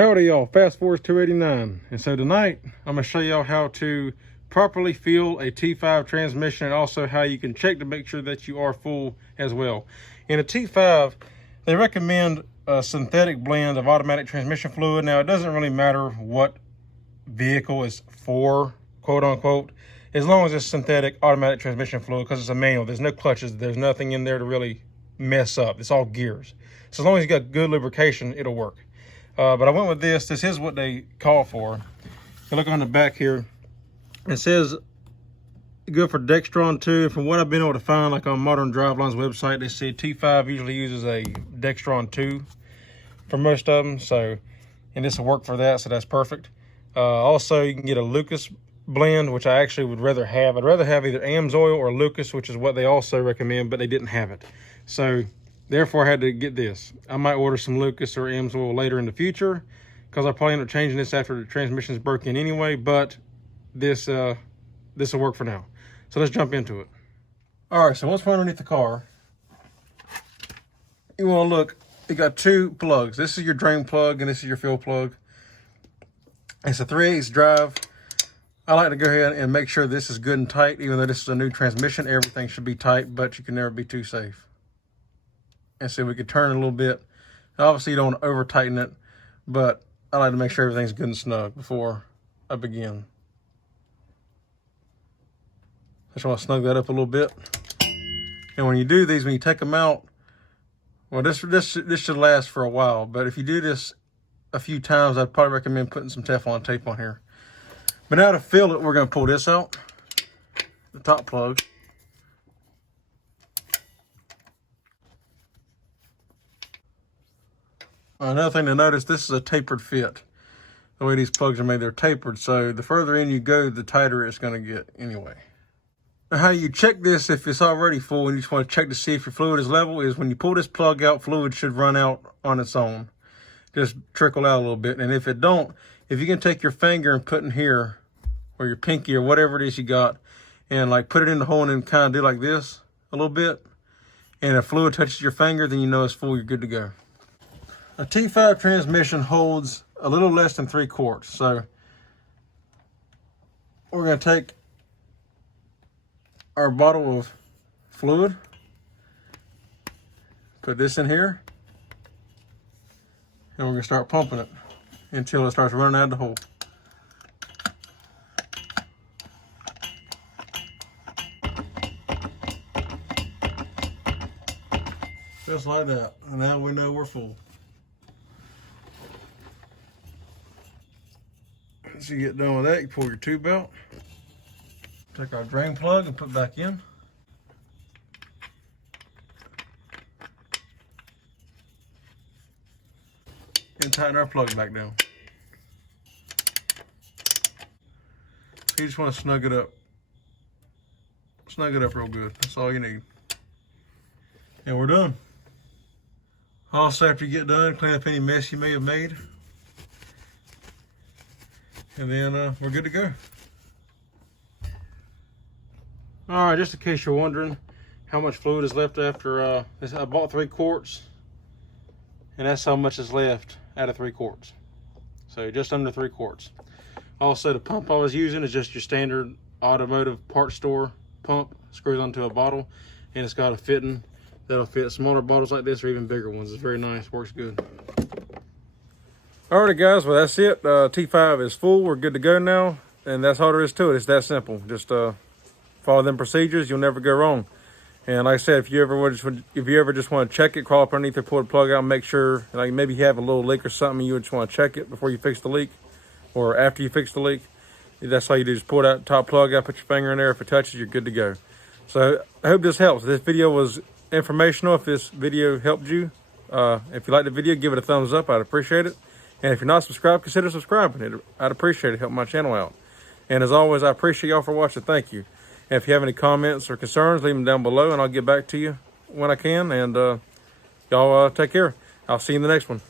Howdy y'all, Fast Force 289. And so tonight I'm going to show y'all how to properly fuel a T5 transmission, and also how you can check to make sure that you are full as well. In a T5, they recommend a synthetic blend of automatic transmission fluid. Now, it doesn't really matter what vehicle is for, quote unquote, as long as it's synthetic automatic transmission fluid, because it's a manual. There's no clutches, there's nothing in there to really mess up. It's all gears. So as long as you got good lubrication, it'll work. But I went with this. This is what they call for. You look on the back here, it says good for Dextron 2. From what I've been able to find, like on Modern Driveline's website, they say T5 usually uses a Dextron 2 for most of them. So, and this will work for that, so that's perfect. Also, you can get a Lucas blend, which I actually would rather have. I'd rather have either AMSOIL or Lucas, which is what they also recommend, but they didn't have it. So therefore, I had to get this. I might order some Lucas or AMSOIL later in the future, because I'll probably end up changing this after the transmission's broken anyway, but this will work for now. So let's jump into it. All right, so once we're underneath the car, you want to look, you got two plugs. This is your drain plug and this is your fuel plug. It's a 3/8 drive. I like to go ahead and make sure this is good and tight. Even though this is a new transmission, everything should be tight, but you can never be too safe. And so we could turn it a little bit. Obviously, you don't want to over tighten it, but I like to make sure everything's good and snug before I begin. Just want to snug that up a little bit. And when you do these, when you take them out, well, this should last for a while. But if you do this a few times, I'd probably recommend putting some Teflon tape on here. But now to fill it, we're going to pull this out, the top plug. Another thing to notice, this is a tapered fit. The way these plugs are made, they're tapered. So the further in you go, the tighter it's going to get anyway. Now, how you check this if it's already full and you just want to check to see if your fluid is level is when you pull this plug out, fluid should run out on its own. Just trickle out a little bit. And if it don't, if you can take your finger and put in here, or your pinky or whatever it is you got, and like put it in the hole and then kind of do like this a little bit, and if fluid touches your finger, then you know it's full, you're good to go. A T5 transmission holds a little less than 3 quarts. So we're going to take our bottle of fluid, put this in here, and we're going to start pumping it until it starts running out of the hole. Just like that. And now we know we're full. Once you get done with that, you pull your tube out. Take our drain plug and put back in. And tighten our plug back down. So you just want to snug it up. Snug it up real good. That's all you need. And we're done. Also, after you get done, clean up any mess you may have made. And then we're good to go. All right, just in case you're wondering how much fluid is left after this, I bought 3 quarts, and that's how much is left out of 3 quarts. So just under 3 quarts. Also, the pump I was using is just your standard automotive parts store pump. Screws onto a bottle, and it's got a fitting that'll fit smaller bottles like this or even bigger ones. It's very nice, works good. Alrighty guys, well that's it. T5 is full, we're good to go now. And that's all there is to it, it's that simple. Just follow them procedures, you'll never go wrong. And like I said, if you ever just want to check it, crawl up underneath it, pull the plug out and make sure, like maybe you have a little leak or something, you just want to check it before you fix the leak, or after you fix the leak. That's all you do, just pull that top plug out, put your finger in there, if it touches, you're good to go. So I hope this helps. This video was informational. If this video helped you, if you like the video, give it a thumbs up, I'd appreciate it. And if you're not subscribed, consider subscribing. I'd appreciate it, help my channel out. And as always, I appreciate y'all for watching. Thank you. And if you have any comments or concerns, leave them down below and I'll get back to you when I can. And y'all take care. I'll see you in the next one.